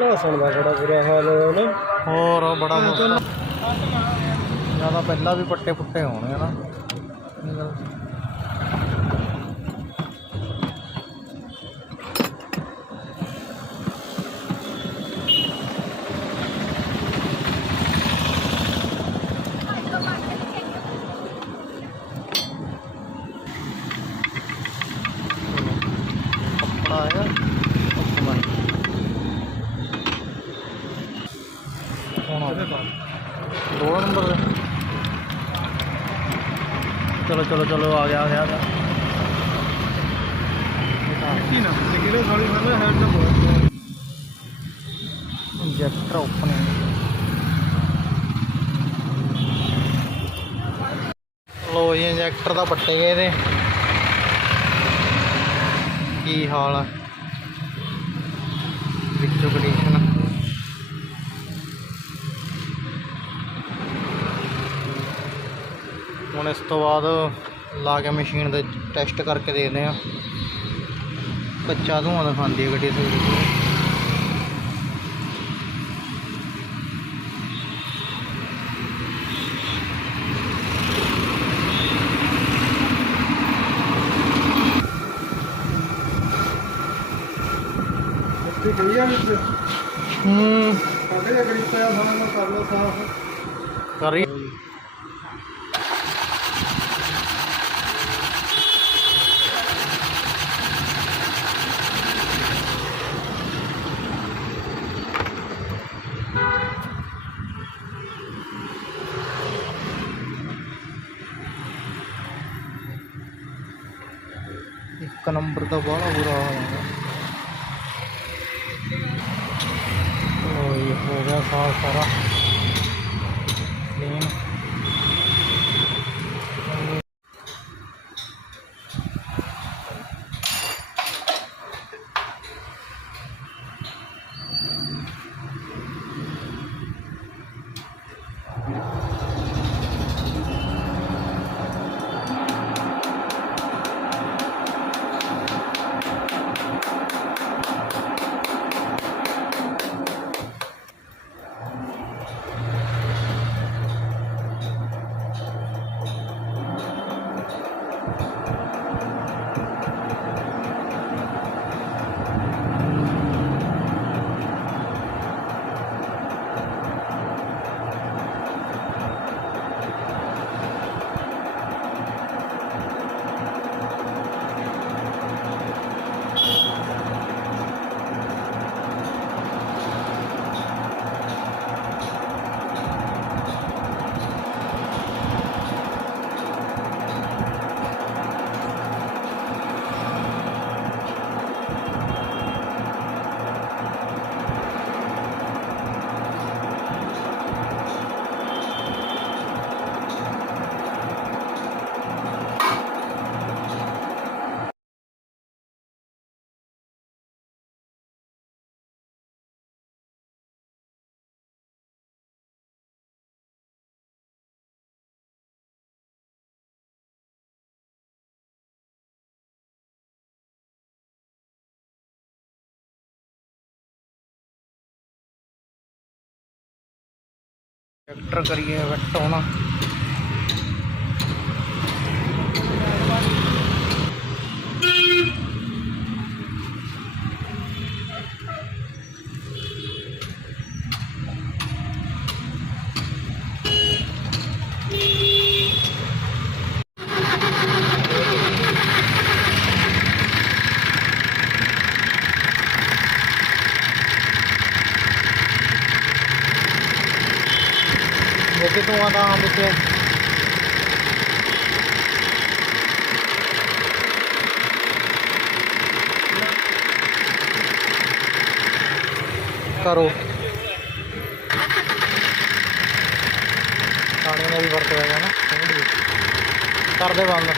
लहसुन का बड़ा बुरा हाल है ना। और बड़ा मुश्किल ज़्यादा पहला भी पट्टे पुट्टे होने ना। कपड़ा है दो नंबर है। चलो चलो चलो आ गया इंजैक्टर ओपन है। लो जी इंजैक्टर तो पट्टे गए थे की हाल है विचों कंडीशन। ਹੁਣ ਇਸ ਤੋਂ ਬਾਅਦ ਲਾ ਕੇ ਮਸ਼ੀਨ ਦੇ ਟੈਸਟ ਕਰਕੇ ਦੇਖਦੇ ਆ। ਕੱਚਾ ਧੂੰਆਂ ਦਿਖਾਉਂਦੀ ਹੈ ਗੱਡੀ ਸਵੇਰੇ ਕਰ ਰਹੀ। एक नंबर का बड़ा बुरा हाल है। तो ये हो गया साफ सारा क्लीन। ट्रैक्टर करिए वेट होना। जैसे तो वहाँ था देखिए करो खाने में भी वर्त होगा ना कर दे बंद।